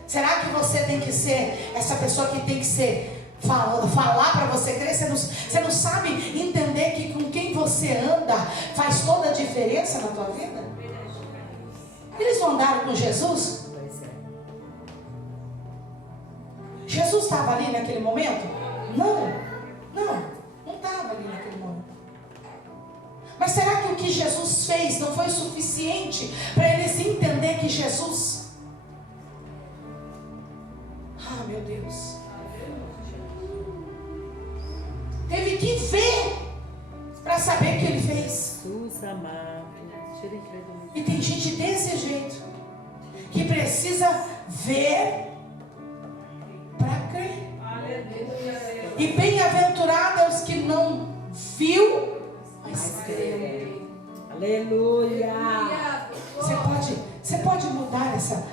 Será que você tem que ser essa pessoa que tem que ser falar para você crer? Você não sabe entender que com quem você anda faz toda a diferença na tua vida? Eles não andaram com Jesus? Jesus estava ali naquele momento? Não estava ali naquele momento. Mas será que o que Jesus fez não foi suficiente para eles entender que Jesus... Ah, meu Deus. Teve que ver para saber o que ele fez. Jesus amado. Tira a incredulidade. E tem gente desse jeito que precisa ver para crer. Aleluia. E bem-aventurado é os que não viu, mas creu. Aleluia. Você pode mudar essa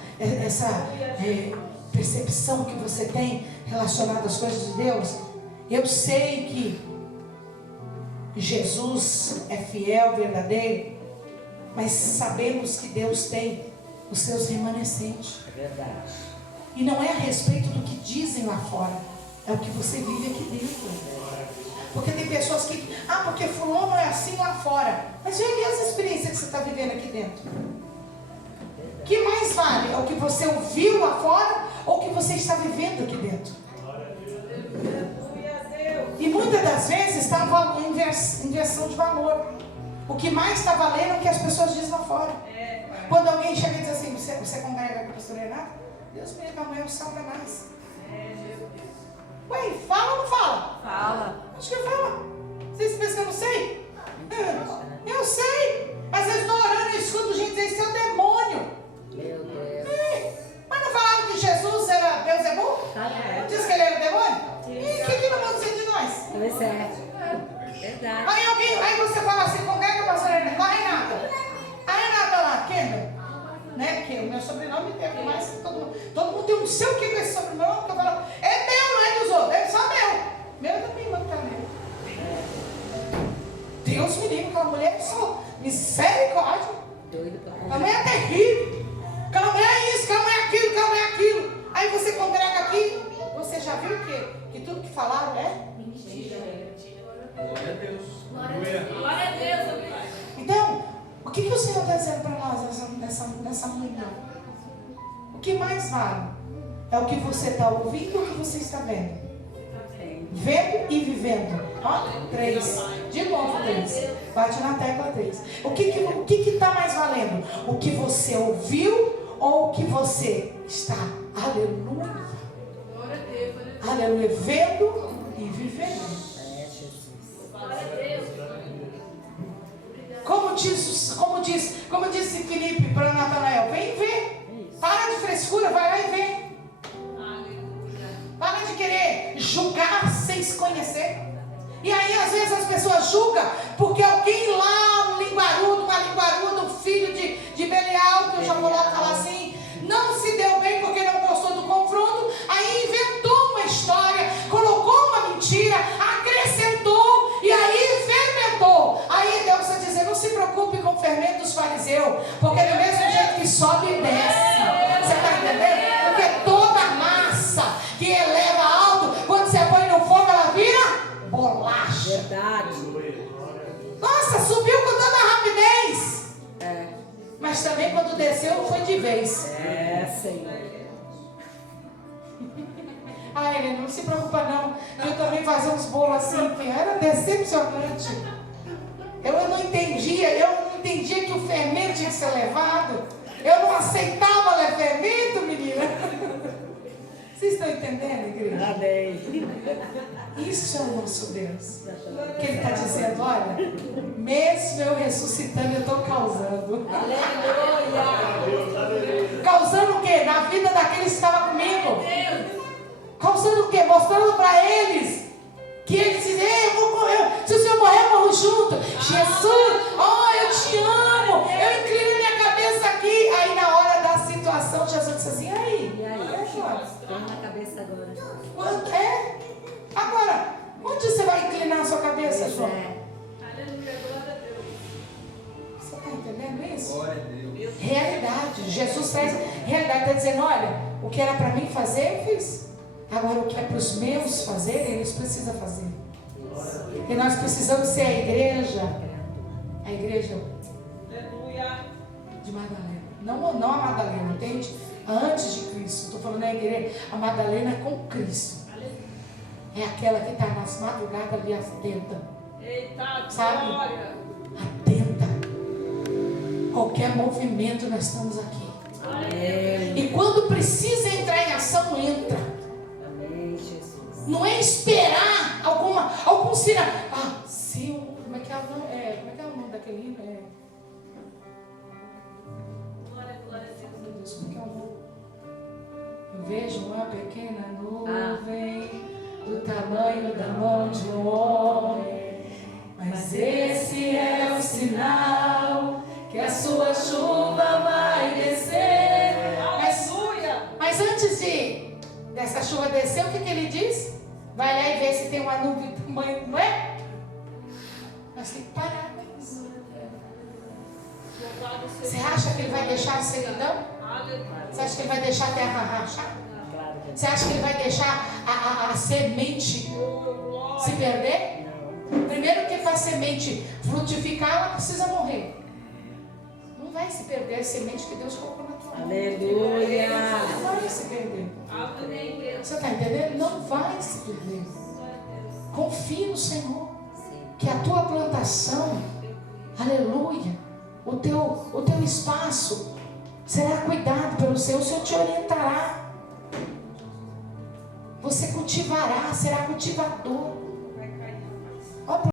percepção que você tem relacionada às coisas de Deus? Eu sei que Jesus é fiel, verdadeiro, mas sabemos que Deus tem os seus remanescentes. É verdade. E não é a respeito do que dizem lá fora, é o que você vive aqui dentro. Porque tem pessoas que, porque fulano é assim lá fora. Mas e as experiências que você está vivendo aqui dentro? O que mais vale? É o que você ouviu lá fora ou o que você está vivendo aqui dentro? E muitas das vezes está em inversão de valor. O que mais está valendo é o que as pessoas dizem lá fora. Quando alguém chega e diz assim, você congrega com a pastora Renata? Deus me livre, amanhã é um Satanás. Ué, fala ou não fala? Fala. Acho que fala. Vocês pensam que eu não sei? Eu sei. Mas eu estou orando e escuto gente dizer, isso é o demônio. Meu Deus. Mas não falaram que Jesus era Deus é bom? É. Não disse que ele era o demônio? E o que não vão dizer de nós? Pois é. Verdade. Aí você fala assim, congrega a pastora Renata, com a Renata. A Renata lá, Kendall. Né? Porque o meu sobrenome tem mais que todo mundo tem um seu que com esse sobrenome, que eu falo, é meu, não é dos outros, é só meu. Meu é da minha irmã que tá meu. Deus me livre, aquela mulher é só misericórdia. Doido pra Aquela mulher é terrível. Aquela mulher é isso, aquela mulher é aquilo, aquela mulher é aquilo. Aí você congrega aqui, você já viu que tudo que falaram é mentira. Glória a Deus. Glória a Deus, obrigado. Então, o que o Senhor está dizendo para nós nessa manhã? O que mais vale? É o que você está ouvindo ou o que você está vendo? Vendo e vivendo. Ó, 3. De novo 3. Bate na tecla 3. O que está mais valendo? O que você ouviu ou o que você está? Aleluia. Aleluia. Vendo e vivendo. Como disse Filipe para Natanael, vem ver. Para de frescura, vai lá e vê. Para de querer julgar sem se conhecer. E aí às vezes as pessoas julgam porque alguém lá, uma linguaruda, um filho de Belial, que eu já vou lá falar assim, não se deu bem porque não gostou do confronto, aí inventou uma história, colocou uma mentira, acrescentou e aí fermentou. Aí Deus está dizendo, não se preocupe com o fermento dos fariseus, porque do mesmo jeito que sobe e desce. Você está entendendo? Porque toda massa que eleva alto, quando você põe no fogo, ela vira bolacha. Verdade. Nossa, subiu com toda a rapidez. É. Mas também quando desceu, foi de vez. É, Senhor. Ele não se preocupa não. Eu também fazia uns bolos assim, que era decepcionante. Eu não entendia que o fermento tinha que ser levado. Eu não aceitava fermento, menina. Vocês estão entendendo, igreja? Amém. Isso é o nosso Deus. Que Ele está dizendo, olha, mesmo eu ressuscitando, eu estou causando. Aleluia. Causando o quê? Na vida daqueles que estavam comigo. Causando o quê? Mostrando para eles que eles dizem, ei, se o Senhor morrer, eu morro junto. Jesus, eu te amo. Eu inclino minha cabeça aqui. Aí na hora da situação, Jesus disse assim, E aí? agora? Põe na cabeça agora. Quanto é? Agora, onde você vai inclinar a sua cabeça, João? Aleluia, glória a Deus. Você está entendendo isso? Glória a Deus. Realidade. Jesus traz realidade. Está dizendo, olha, o que era para mim fazer, eu fiz. Agora, o que é para os meus fazerem, eles precisam fazer. E nós precisamos ser a igreja Aleluia. de Madalena. Não a Madalena, entende? Antes de Cristo. Estou falando da igreja, a Madalena com Cristo. É aquela que está nas madrugadas ali atenta. Eita, Sabe? glória. Atenta. Qualquer movimento, nós estamos aqui. Amém. E quando precisa entrar em ação, entra. Amém, Jesus. Não é esperar algum sinal. Como é que é o nome? Como é que é o nome daquele hino? Glória, glória a Deus. Meu Deus, como é que é o nome? Eu vejo uma pequena nuvem do tamanho da mão de um homem, mas esse é o sinal que a sua chuva vai descer. Aleluia. Mas antes dessa chuva descer, o que ele diz? Vai lá e vê se tem uma nuvem do tamanho, não é? Nós temos que parar com isso. Louvado seja Você acha que ele vai deixar a sequidão? Aleluia. Você acha que ele vai deixar a terra rachar? Claro que Você acha que ele vai deixar a semente Glória. se perder? não. Primeiro que para a semente frutificar, ela precisa morrer. Não vai se perder a semente que Deus colocou na tua mão. Aleluia. Não vai se perder. Amém, Deus. Você está entendendo? Não vai se perder. Confie no Senhor. Que a tua plantação, aleluia, o teu espaço será cuidado pelo Senhor. O Senhor te orientará. Você cultivará, será cultivador.